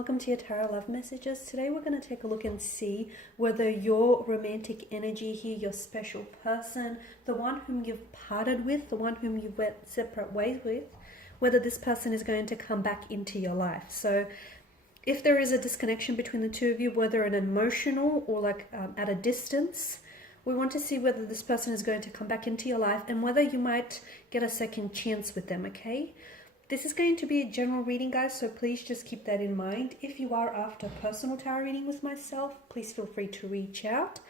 welcome to your Tarot Love Messages. Today we're going to take a look and see whether your romantic energy here, your special person, the one whom you've parted with, the one whom you went separate ways with, whether this person is going to come back into your life. So if there is a disconnection between the two of you, whether an emotional or at a distance, we want to see whether this person is going to come back into your life and whether you might get a second chance with them, okay? This is going to be a general reading, guys, so please just keep that in mind. If you are after a personal tarot reading with myself, please feel free to reach out.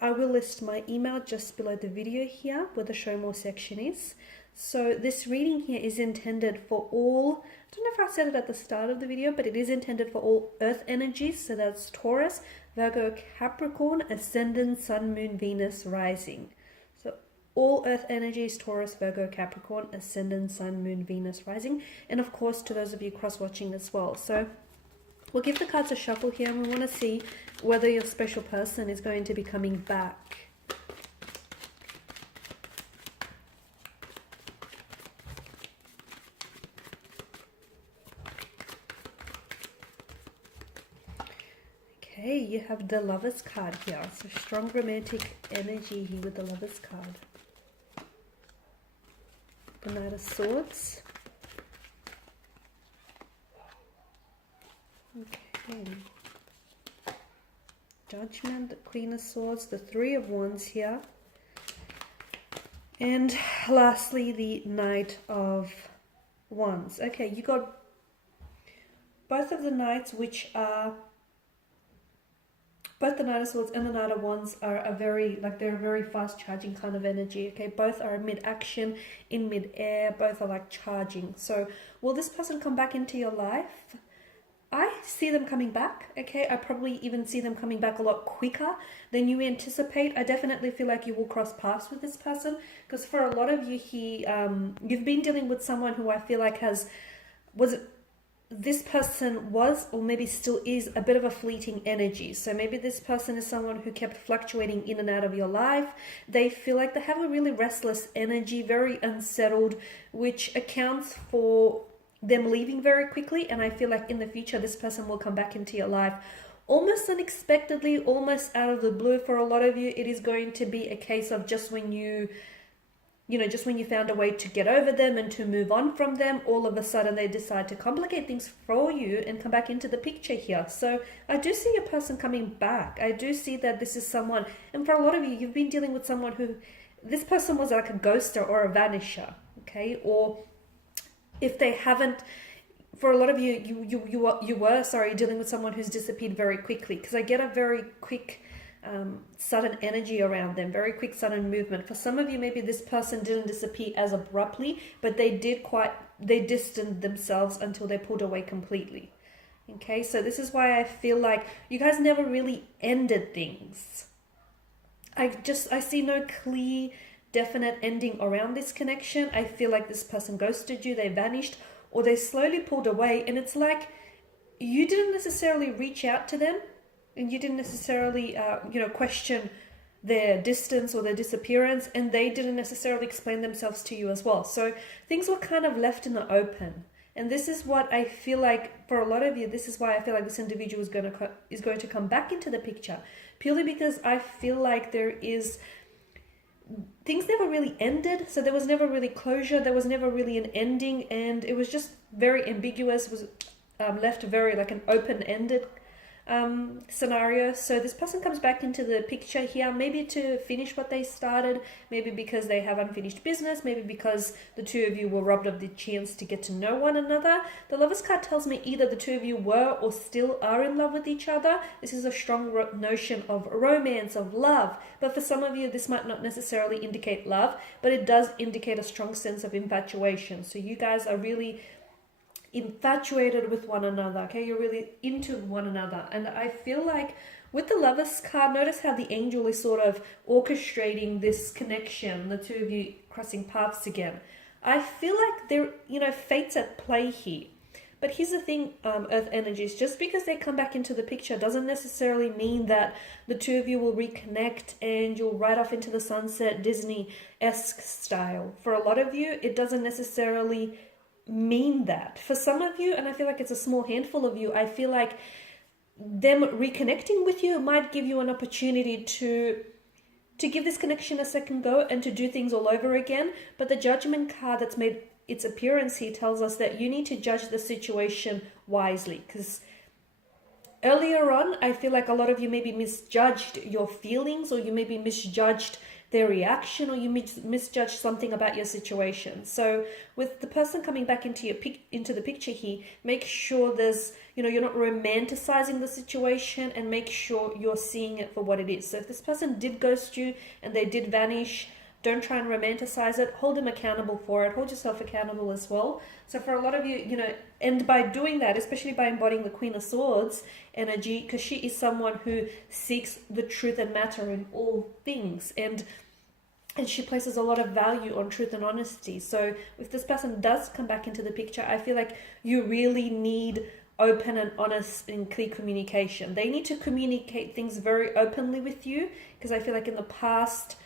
I will list my email just below the video here where the show more section is. So this reading here is intended for all, I don't know if I said it at the start of the video, but it is intended for all earth energies. So that's Taurus, Virgo, Capricorn, Ascendant, Sun, Moon, Venus, Rising. So all earth energies, Taurus, Virgo, Capricorn, Ascendant, Sun, Moon, Venus, Rising. And of course, to those of you cross-watching as well. So we'll give the cards a shuffle here and we want to see whether your special person is going to be coming back. Okay, you have the Lovers card here. So strong romantic energy here with the Lovers card. The Knight of Swords. Okay. Judgment, the Queen of Swords, the Three of Wands here. And lastly, the Knight of Wands. Okay, you got both of the Knights, which are both the Knight of Swords and the Knight of Wands are they're a very fast charging kind of energy, okay? Both are mid-action, in mid-air, both are like charging. So will this person come back into your life? I see them coming back, okay? I probably even see them coming back a lot quicker than you anticipate. I definitely feel like you will cross paths with this person because for a lot of you here, you've been dealing with someone who I feel like this person was or maybe still is a bit of a fleeting energy. So maybe this person is someone who kept fluctuating in and out of your life. They feel like they have a really restless energy, very unsettled, which accounts for them leaving very quickly. And I feel like in the future this person will come back into your life almost unexpectedly, almost out of the blue. For a lot of you, it is going to be a case of just when you found a way to get over them and to move on from them, all of a sudden they decide to complicate things for you and come back into the picture here. So I do see a person coming back. I do see that this is someone, and for a lot of you, you've been dealing with someone who, this person was like a ghoster or a vanisher, okay? Or if they haven't, for a lot of you, you were dealing with someone who's disappeared very quickly, because I get a very quick, sudden energy around them, very quick sudden movement. For some of you, maybe this person didn't disappear as abruptly, but they distanced themselves until they pulled away completely. Okay, so this is why I feel like you guys never really ended things. I see no clear, definite ending around this connection. I feel like this person ghosted you, they vanished, or they slowly pulled away, and it's like you didn't necessarily reach out to them, and you didn't necessarily, question their distance or their disappearance, and they didn't necessarily explain themselves to you as well. So things were kind of left in the open. And this is what I feel like for a lot of you, this is why I feel like this individual is going to come back into the picture. Purely because I feel like things never really ended. So there was never really closure. There was never really an ending. And it was just very ambiguous. It was left very like an open-ended scenario. So this person comes back into the picture here, maybe to finish what they started, maybe because they have unfinished business, maybe because the two of you were robbed of the chance to get to know one another. The Lovers card tells me either the two of you were or still are in love with each other. This is a strong notion of romance, of love, but for some of you this might not necessarily indicate love, but it does indicate a strong sense of infatuation. So you guys are really infatuated with one another, okay? You're really into one another. And I feel like with the Lovers card, notice how the angel is sort of orchestrating this connection, the two of you crossing paths again. I feel like there, fate's at play here. But here's the thing, earth energies, just because they come back into the picture doesn't necessarily mean that the two of you will reconnect and you'll ride off into the sunset Disney-esque style. For a lot of you, it doesn't necessarily mean that. For some of you, and I feel like it's a small handful of you, I feel like them reconnecting with you might give you an opportunity to give this connection a second go and to do things all over again. But the Judgment card that's made its appearance here tells us that you need to judge the situation wisely, because earlier on, I feel like a lot of you maybe misjudged your feelings, or you maybe misjudged their reaction, or you misjudged something about your situation. So with the person coming back into the picture here, make sure there's, you're not romanticizing the situation, and make sure you're seeing it for what it is. So if this person did ghost you and they did vanish, don't try and romanticize it. Hold them accountable for it. Hold yourself accountable as well. So for a lot of you, and by doing that, especially by embodying the Queen of Swords energy, because she is someone who seeks the truth and matter in all things. And she places a lot of value on truth and honesty. So if this person does come back into the picture, I feel like you really need open and honest and clear communication. They need to communicate things very openly with you, because I feel like in the past,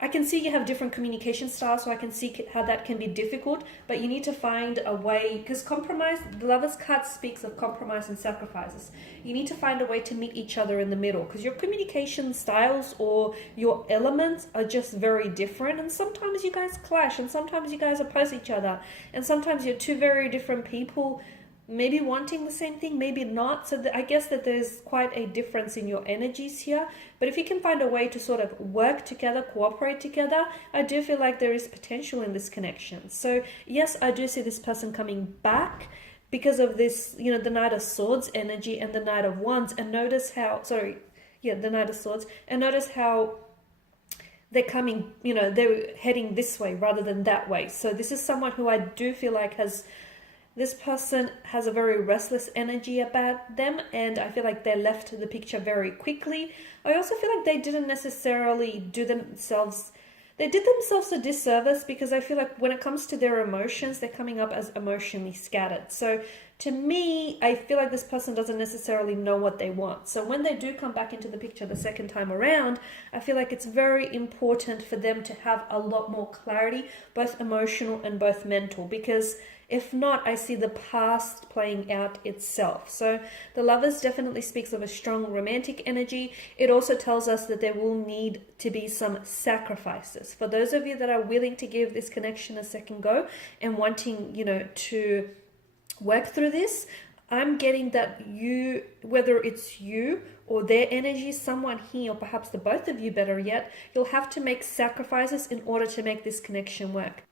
I can see you have different communication styles, so I can see how that can be difficult, but you need to find a way, because compromise, the Lover's card speaks of compromise and sacrifices. You need to find a way to meet each other in the middle, because your communication styles or your elements are just very different, and sometimes you guys clash, and sometimes you guys oppose each other, and sometimes you're two very different people, maybe wanting the same thing, maybe not. So I guess that there's quite a difference in your energies here. But if you can find a way to sort of work together, cooperate together, I do feel like there is potential in this connection. So yes, I do see this person coming back because of this, the Knight of Swords energy and the Knight of Wands. And notice how, the Knight of Swords. And notice how they're coming, they're heading this way rather than that way. So this is someone who I do feel like this person has a very restless energy about them, and I feel like they left the picture very quickly. I also feel like they didn't necessarily they did themselves a disservice, because I feel like when it comes to their emotions, they're coming up as emotionally scattered. So to me, I feel like this person doesn't necessarily know what they want. So when they do come back into the picture the second time around, I feel like it's very important for them to have a lot more clarity, both emotional and both mental, because if not, I see the past playing out itself. So the Lovers definitely speaks of a strong romantic energy. It also tells us that there will need to be some sacrifices. For those of you that are willing to give this connection a second go and wanting, to work through this, I'm getting that you, whether it's you or their energy, someone here, or perhaps the both of you, better yet, you'll have to make sacrifices in order to make this connection work.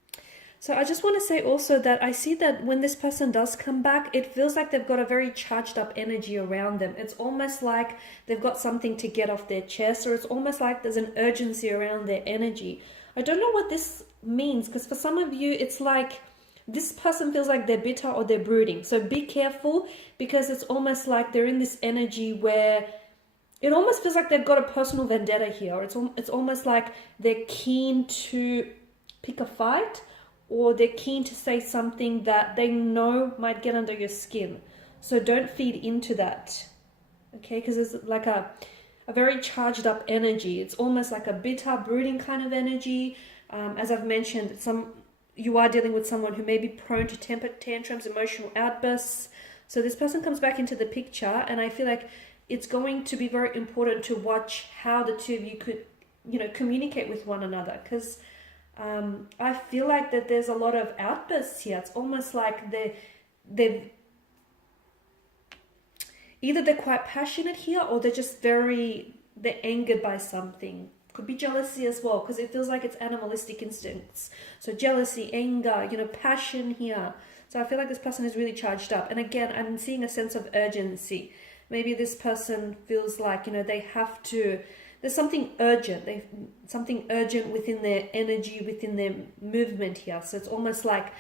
So I just want to say also that I see that when this person does come back, it feels like they've got a very charged up energy around them. It's almost like they've got something to get off their chest, or it's almost like there's an urgency around their energy. I don't know what this means, because for some of you, it's like this person feels like they're bitter or they're brooding. So be careful, because it's almost like they're in this energy where it almost feels like they've got a personal vendetta here. It's almost like they're keen to pick a fight, or they're keen to say something that they know might get under your skin. So don't feed into that, okay? Because it's like a very charged up energy. It's almost like a bitter, brooding kind of energy. As I've mentioned, you are dealing with someone who may be prone to temper tantrums, emotional outbursts. So this person comes back into the picture, and I feel like it's going to be very important to watch how the two of you could, communicate with one another, because I feel like that there's a lot of outbursts here. It's almost like they're either they're quite passionate here, or they're angered by something. Could be jealousy as well, because it feels like it's animalistic instincts. So jealousy, anger, passion here. So I feel like this person is really charged up. And again, I'm seeing a sense of urgency. Maybe this person feels like, they have to, there's something urgent. Something urgent within their energy, within their movement here. So it's almost like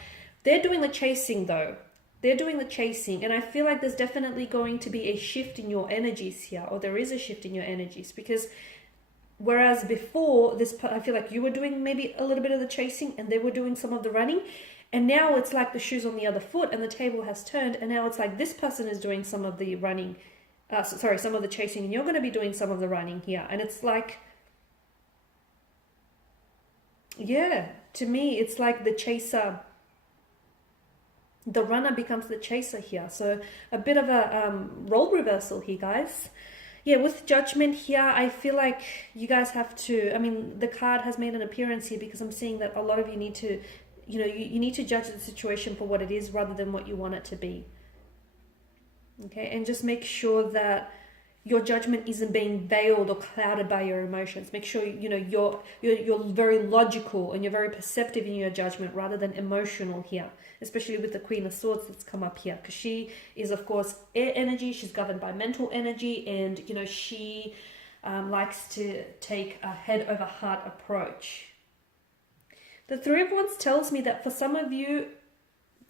they're doing the chasing though. They're doing the chasing. And I feel like there's definitely going to be a shift in your energies here, or there is a shift in your energies, because whereas before I feel like you were doing maybe a little bit of the chasing and they were doing some of the running. And now it's like the shoe's on the other foot and the table has turned. And now it's like this person is doing some of the running, some of the chasing, and you're going to be doing some of the running here. And it's like, yeah, to me, it's like the chaser the runner becomes the chaser here. So a bit of a role reversal here, guys. Yeah, with Judgment here, I feel like you guys have to, I mean, the card has made an appearance here because I'm seeing that a lot of you need to, you need to judge the situation for what it is rather than what you want it to be. Okay, and just make sure that your judgment isn't being veiled or clouded by your emotions. Make sure you're very logical and you're very perceptive in your judgment rather than emotional here, especially with the Queen of Swords that's come up here, because she is, of course, air energy. She's governed by mental energy, and she likes to take a head over heart approach. The Three of Wands tells me that for some of you,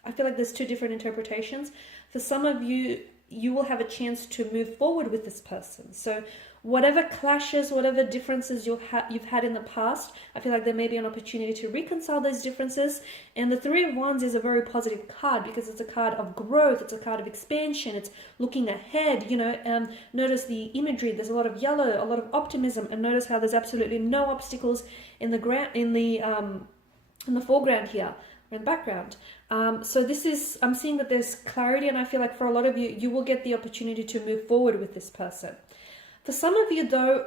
I feel like there's two different interpretations. For some of you, you will have a chance to move forward with this person. So whatever clashes, whatever differences you've had in the past, I feel like there may be an opportunity to reconcile those differences. And the Three of Wands is a very positive card because it's a card of growth. It's a card of expansion. It's looking ahead. Notice the imagery. There's a lot of yellow, a lot of optimism, and notice how there's absolutely no obstacles in the foreground here, or in the background. So this is, I'm seeing that there's clarity, and I feel like for a lot of you, you will get the opportunity to move forward with this person. For some of you though,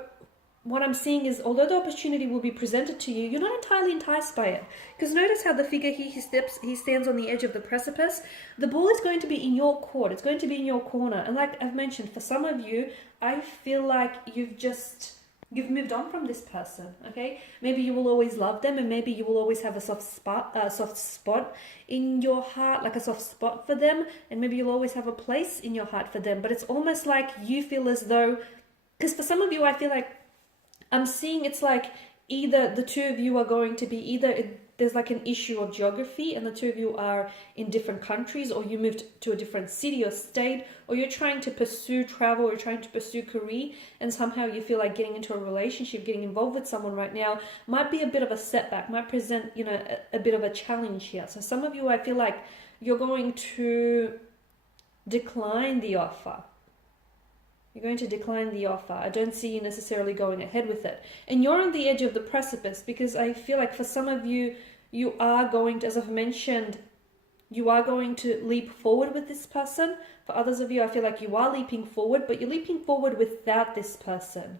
what I'm seeing is, although the opportunity will be presented to you, you're not entirely enticed by it. Because notice how the figure here, he stands on the edge of the precipice. The ball is going to be in your court. It's going to be in your corner. And like I've mentioned, for some of you, I feel like you've moved on from this person, okay? Maybe you will always love them, and maybe you will always have a soft spot in your heart, like a soft spot for them, and maybe you'll always have a place in your heart for them. But it's almost like you feel as though, because for some of you, I feel like I'm seeing it's like either the two of you are going to be there's like an issue of geography and the two of you are in different countries, or you moved to a different city or state, or you're trying to pursue travel or trying to pursue career, and somehow you feel like getting into a relationship, getting involved with someone right now might be a bit of a setback, might present, a bit of a challenge here. So some of you, I feel like you're going to decline the offer. You're going to decline the offer. I don't see you necessarily going ahead with it. And you're on the edge of the precipice because I feel like for some of you, you are going to, as I've mentioned, you are going to leap forward with this person. For others of you, I feel like you are leaping forward, but you're leaping forward without this person.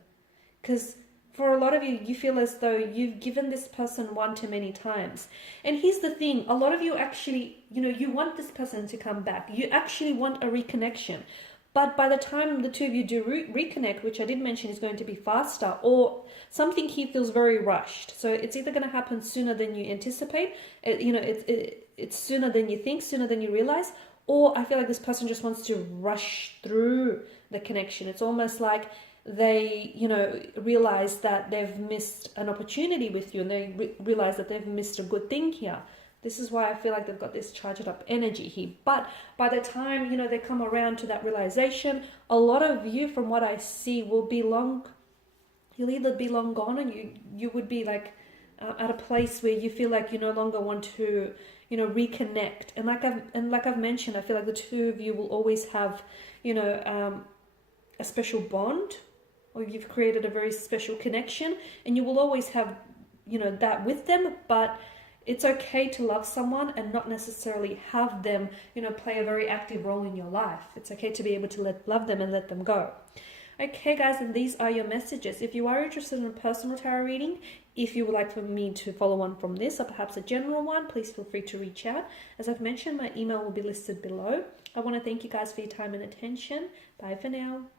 Because for a lot of you, you feel as though you've given this person one too many times. And here's the thing, a lot of you actually, you want this person to come back. You actually want a reconnection. But by the time the two of you do reconnect, which I did mention is going to be faster, or something here feels very rushed. So it's either going to happen sooner than you anticipate, it's sooner than you think, sooner than you realize, or I feel like this person just wants to rush through the connection. It's almost like they, realize that they've missed an opportunity with you, and they realize that they've missed a good thing here. This is why I feel like they've got this charged up energy here. But by the time, they come around to that realization, a lot of you, from what I see, will be you'll either be long gone, and you would be like at a place where you feel like you no longer want to, reconnect. And like I've mentioned, I feel like the two of you will always have, a special bond, or you've created a very special connection, and you will always have, that with them. But it's okay to love someone and not necessarily have them, play a very active role in your life. It's okay to be able to love them and let them go. Okay, guys, and these are your messages. If you are interested in a personal tarot reading, if you would like for me to follow on from this, or perhaps a general one, please feel free to reach out. As I've mentioned, my email will be listed below. I want to thank you guys for your time and attention. Bye for now.